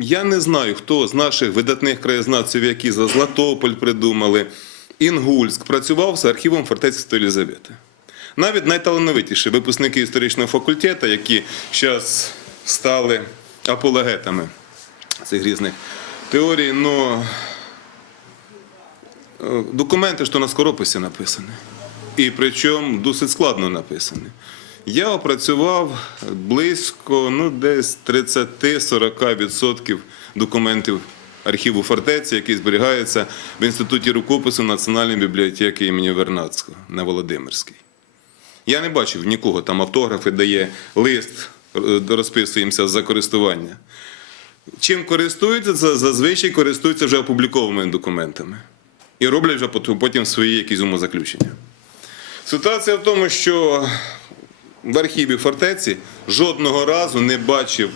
Я не знаю, хто з наших видатних краєзнавців, які за Златополь придумали, Інгульськ, працював з архівом фортеці Святої. Навіть найталановитіші випускники історичного факультету, які зараз стали апологетами цих різних теорій, ну е, документи ж на скорописі написані. І причому досить складно написані. Я опрацював близько ну, десь 30-40% документів архіву фортеці, який зберігається в Інституті рукопису Національної бібліотеки імені Вернадського на Володимирській. Я не бачив нікого там автографи дає лист, е, розписуємося за користування. Чим користуються, зазвичай користуються вже опублікованими документами. І роблять вже потім свої якісь умозаключення. Ситуація в тому, що в архіві фортеці жодного разу не бачив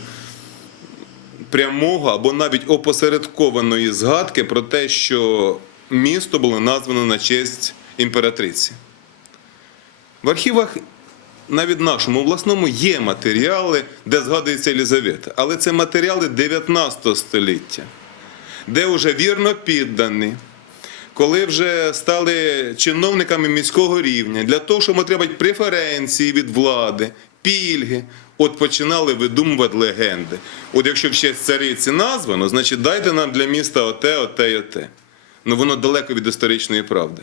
прямого або навіть опосередкованої згадки про те, що місто було названо на честь імператриці. В архівах навіть нашому власному є матеріали, де згадується Елізавета, але це матеріали 19 століття, де вже вірно піддані, коли вже стали чиновниками міського рівня, для того, щоб отримати преференції від влади, пільги, от починали видумувати легенди. От якщо честь цариці названо, значить дайте нам для міста оте, оте і оте. Ну воно далеко від історичної правди.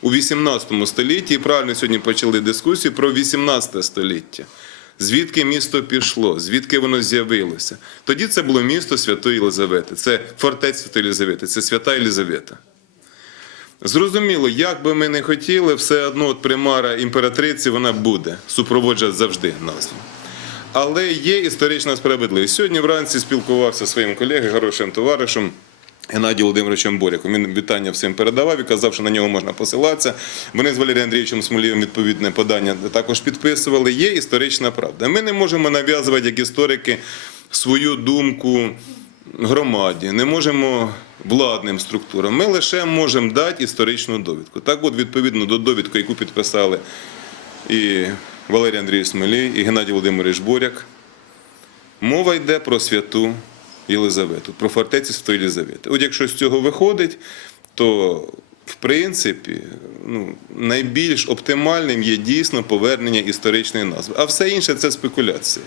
У 18 столітті, і правильно сьогодні почали дискусію про 18 століття. Звідки місто пішло, звідки воно з'явилося? Тоді це було місто Святої Єлизавети. Це фортеця Святої Єлизавети, це свята Єлизавета. Зрозуміло, як би ми не хотіли, все одно от примара імператриці вона буде, супроводжувати завжди назву. Але є історична справедливість. Сьогодні вранці спілкувався зі своїм колегою, хорошим товаришем. Геннадієм Володимировичем Боряком. Він вітання всім передавав і казав, що на нього можна посилатися. Вони з Валерієм Андрійовичем Смолієм відповідне подання також підписували. Є історична правда. Ми не можемо нав'язувати як історики свою думку громаді, не можемо владним структурам. Ми лише можемо дати історичну довідку. Так, от, відповідно до довідки, яку підписали і Валерій Андрійович Смолій, і Геннадій Володимирович Боряк. Мова йде про святу Єлизавету, про фортецю Святої Єлизавети. От якщо з цього виходить, то в принципі ну, найбільш оптимальним є дійсно повернення історичної назви. А все інше це спекуляції.